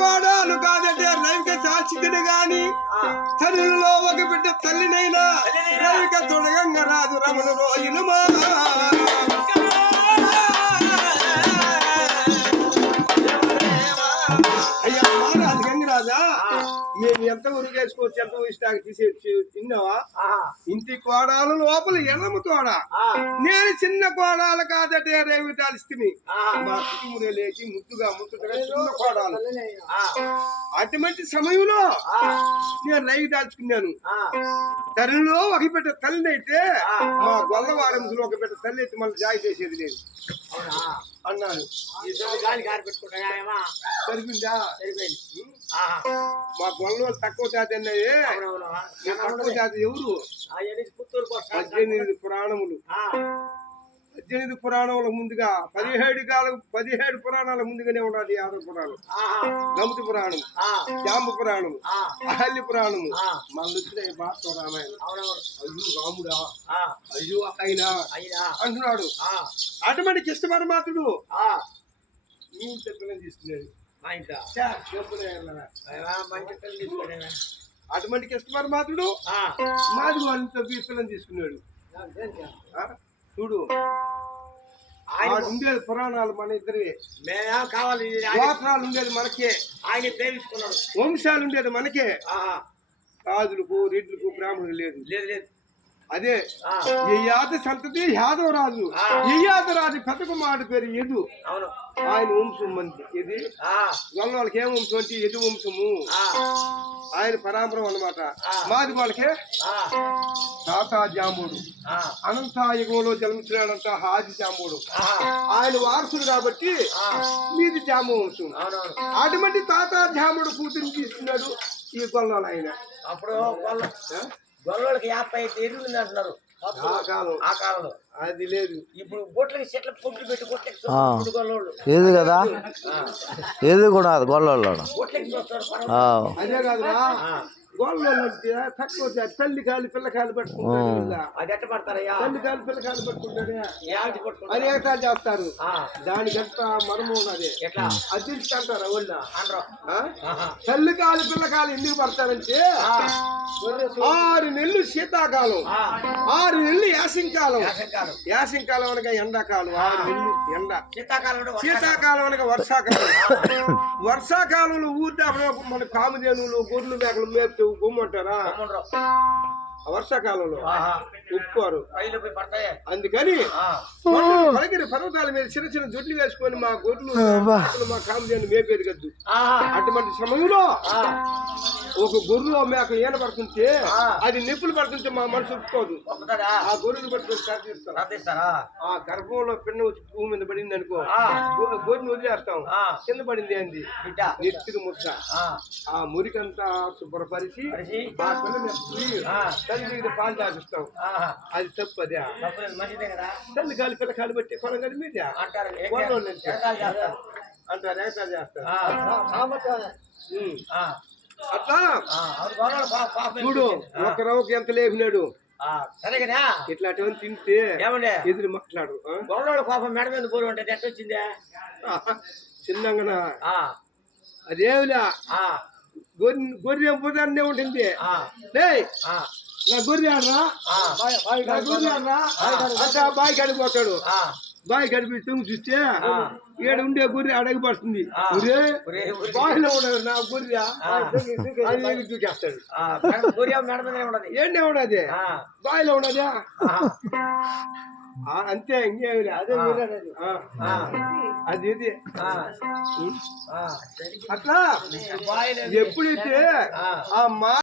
కోడాలు కాదంటే రవిక సాక్షికుడు గాని తల్లిలో ఒక బిడ్డ తల్లినైనా రవిక తొడగంగ రాదు రమణ రోజులు మా అయ్యా మహారాజు గంగరాజా మేము ఎంత ఉరిగేసుకోవచ్చు ఎంత ఇష్టానికి తీసేసి తిన్నావా ఇంటి కోడాలు లోపల ఎల్లము తోడ నేను చిన్న కోడాలు కాదటే రేవి తలిస్తుంది మా కుటుంబం లేచి ముద్దుగా చిన్న కోడాలు అటువంటి సమయంలో నేను రైవి దాల్చుకున్నాను తల్లిలో ఒక బిడ్డ తల్లిని అయితే మా గొల్లవారంలో ఒక బిడ్డ తల్లి అయితే మళ్ళీ జాయి చేసేది లేదు అన్నాను సరిపోయిందా మా గొల్ల తక్కువ జాతి అన్నాయి తక్కువ జాతి ఎవరు 18 పురాణములు 18 పురాణముల ముందుగా 17 పురాణాల ముందుగానే ఉన్నది యాదవ పురాణం గమతి పురాణం జాంబు పురాణం అహల్య పురాణము మళ్ళీ భాస్కర రామాయణం అయ్యో రాముడా అయ్యో అయినా అంటున్నాడు అటువంటి కృష్ణ పరమాత్ముడు నీ పిల్లలు తీసుకున్నాడు అటువంటి కృష్ణ పరమాత్ముడు మాది వాళ్ళతో పిల్లలు తీసుకున్నాడు చూడు ఉండేది పురాణాలు మన ఇద్దరి కావాలి గోత్రాలు ఉండేది మనకే ఆయన ప్రేమించుకున్నాడు వంశాలు ఉండేది మనకే రాజులకు రెడ్లకు బ్రాహ్మణులు లేదు లేదు అదే యయాతి సంతతి యాదవరాజు యయాదరాజు పెద్ద కుమారుడు పేరు యదు ఆయన వంశం మంది ఇది వాళ్ళకి ఏం వంశం అంటే యదు వంశము ఆయన పరాంపరం అన్నమాట మాది వాళ్ళకే తాత జాంబుడు అనంతాయుగంలో జన్మించినంత హాజీ జాంబుడు ఆయన వారసుడు కాబట్టి మీది జాంబు వంశం అటువంటి తాత జాంబుడు కూతురిని తీసుకున్నాడు ఈ గొల్లాలు ఆయన అప్పుడు గొల్లకి 50 ఎరువులు అంటున్నారు ఆ కాలంలో అది లేదు ఇప్పుడు గొట్లకి చెట్ల పొట్లు పెట్టి గొట్లకి గొల్లోళ్ళు ఏది కదా ఏది కూడా గొల్లోళ్ళు గొట్లకి చూస్తారు అదే కాదురా గొల్లోళ్ళు అంటే తక్కువ తల్లి కాలి పిల్లకాయలు పట్టుకుంటారు అది ఎట్ట పడతారయ్యా తల్లి కాలి పిల్లకాయలు పట్టుకుంటారే అది ఏటా చేస్తారు దానికంతా మర్మం ఉన్నది ఎట్లా అదిర్చి అంటారా వాళ్ళు తల్లి కాలి పిల్లకాయలు ఎందుకు పడతారంటే 6 నెలలు శీతాకాలం 6 నెలలు యాసంకాలం యాసంకాలం అనగా ఎండాకాలం 6 నెలలు ఎండ శీతాకాలం అనగా వర్షాకాలం వర్షాకాలంలో ఊరిదాపులో మన కామధేనులు గొర్రెలు మేకలు మేపుతూ గుమ్మంటారా వర్షాకాలంలో ఉప్పుకోరు అందుకని పర్వతాల మీద చిన్న జొడ్లు వేసుకొని మా గొడ్లు మా కామధేను మేపేది కద్దు అటువంటి సమయంలో ఒక గొర్రెలు మేక ఈన పడుతుంటే అది నిప్పులు పడుతుంటే మా మనసు ఒప్పుకోదు ఆ గొర్రెలు పట్టుకొని సాధిస్తారా ఆ గర్భంలో పిన్న వచ్చి భూమి మీద పడింది అనుకో గొర్రెని వదిలేస్తాం కింద పడింది అంది నెత్తికి ముక్క ఆ మురికంతా శుభ్రపరిచి ఆ పిల్ల తల్లి దగ్గర పాలు తాగిస్తాం అది తప్పు అదే తల్లి కాలు పిల్ల కాలు పెట్టి కొనగలి మీద అంటారు ఏకాలు చేస్తారు అట్లా చూడు ఒక రవ్వకి ఎంత లేపినాడు సరేగా ఇట్లాంటివన్నీ తింటే ఎదురు మాట్లాడు గొల్లవాడు కోపం మేడ మీద పోరు అంటే ఎట్ట వచ్చిందే చిన్నగా అదేమిలా గొర్రె బుధాన్నే ఉంటుంది నా గొర్రె ఆడరా అంటే బావి కడిగిపోతాడు బావి కడిపి తుంగి చూస్తే ఈడ ఉండే గొర్రె అడగబడుతుంది బావిలో ఉండదు నా గొర్రె అది దూకేస్తాడు ఏంటే ఉండదు బావిలో ఉండదా అంతే ఇంకేమి అదే అది ఇది అట్లా ఎప్పుడైతే ఆ మా